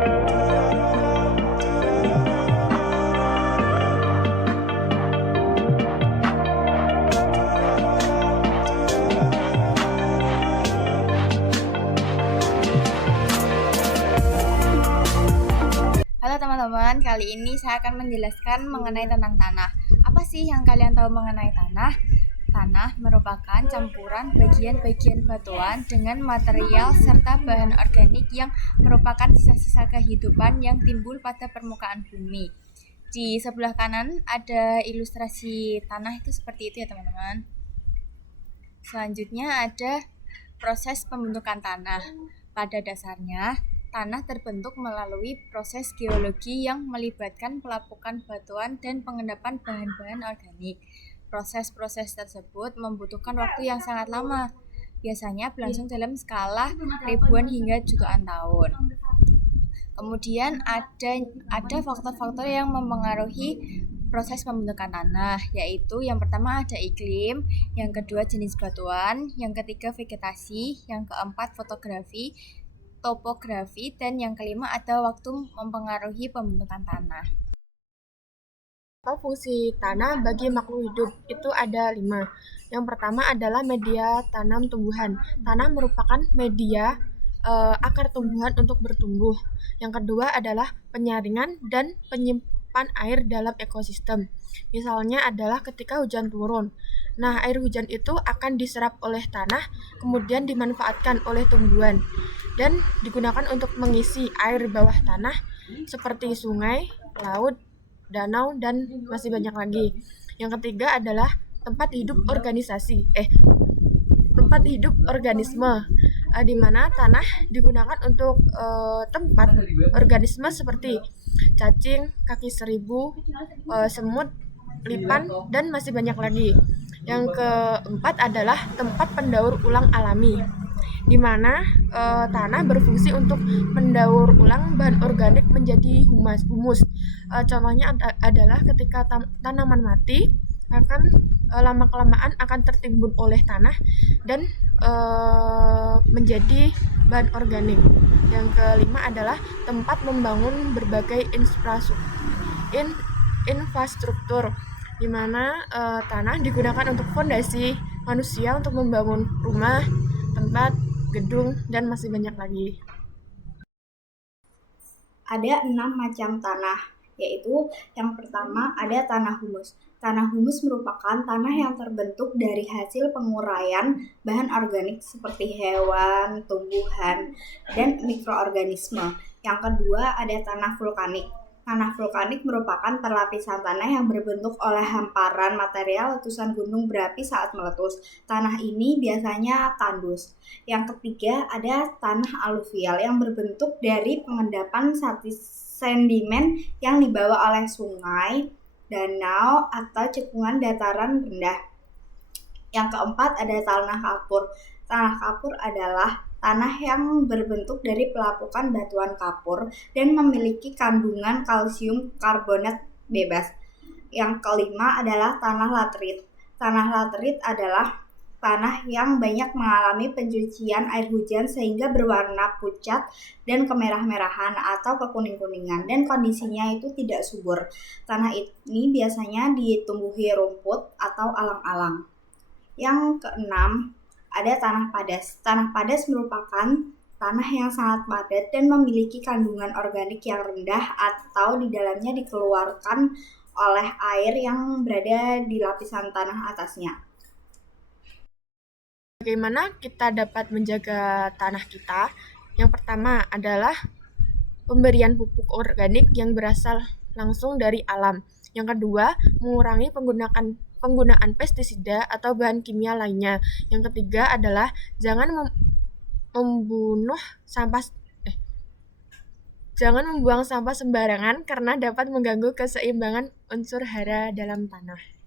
Halo teman-teman, kali ini saya akan menjelaskan mengenai tentang tanah. Apa sih yang kalian tahu mengenai tanah? Tanah merupakan campuran bagian-bagian batuan dengan material serta bahan organik yang merupakan sisa-sisa kehidupan yang timbul pada permukaan bumi. Di sebelah kanan ada ilustrasi tanah itu seperti itu ya teman-teman. Selanjutnya ada proses pembentukan tanah. Pada dasarnya, tanah terbentuk melalui proses geologi yang melibatkan pelapukan batuan dan pengendapan bahan-bahan organik. Proses-proses tersebut membutuhkan waktu yang sangat lama, biasanya berlangsung dalam skala ribuan hingga jutaan tahun. Kemudian ada faktor-faktor yang mempengaruhi proses pembentukan tanah, yaitu yang pertama ada iklim, yang kedua jenis batuan, yang ketiga vegetasi, yang keempat fotografi, topografi, dan yang kelima ada waktu mempengaruhi pembentukan tanah. Apa fungsi tanah bagi makhluk hidup? Itu ada 5. Yang pertama adalah media tanam tumbuhan. Tanah merupakan media akar tumbuhan untuk bertumbuh. Yang kedua adalah penyaringan dan penyimpan air dalam ekosistem. Misalnya adalah ketika hujan turun. Nah, air hujan itu akan diserap oleh tanah, kemudian dimanfaatkan oleh tumbuhan dan digunakan untuk mengisi air bawah tanah seperti sungai, laut, danau, dan masih banyak lagi. Yang ketiga adalah tempat hidup organisme, di mana tanah digunakan untuk tempat organisme seperti cacing, kaki seribu, semut, lipan, dan masih banyak lagi. Yang keempat adalah tempat pendaur ulang alami, di mana tanah berfungsi untuk mendaur ulang bahan organik menjadi humus. Contohnya adalah ketika tanaman mati akan lama-kelamaan akan tertimbun oleh tanah dan menjadi bahan organik. Yang kelima adalah tempat membangun berbagai infrastruktur, di mana tanah digunakan untuk fondasi manusia untuk membangun rumah, tempat, gedung, dan masih banyak lagi. Ada 6 macam tanah, yaitu yang pertama ada tanah humus. Tanah humus merupakan tanah yang terbentuk dari hasil penguraian bahan organik seperti hewan, tumbuhan, dan mikroorganisme. Yang kedua ada tanah vulkanik. Tanah vulkanik merupakan perlapisan tanah yang berbentuk oleh hamparan material letusan gunung berapi saat meletus. Tanah ini biasanya tandus. Yang ketiga ada tanah aluvial yang berbentuk dari pengendapan sedimen yang dibawa oleh sungai, danau, atau cekungan dataran rendah. Yang keempat ada tanah kapur. Tanah kapur adalah tanah yang berbentuk dari pelapukan batuan kapur dan memiliki kandungan kalsium karbonat bebas. Yang kelima adalah tanah laterit. Tanah laterit adalah tanah yang banyak mengalami pencucian air hujan sehingga berwarna pucat dan kemerah-merahan atau kekuning-kuningan dan kondisinya itu tidak subur. Tanah ini biasanya ditumbuhi rumput atau alang-alang. Yang keenam ada tanah padas. Tanah padas merupakan tanah yang sangat padat dan memiliki kandungan organik yang rendah atau di dalamnya dikeluarkan oleh air yang berada di lapisan tanah atasnya. Bagaimana kita dapat menjaga tanah kita? Yang pertama adalah pemberian pupuk organik yang berasal langsung dari alam. Yang kedua, mengurangi penggunaan pestisida atau bahan kimia lainnya. Yang ketiga adalah jangan membuang sampah sembarangan karena dapat mengganggu keseimbangan unsur hara dalam tanah.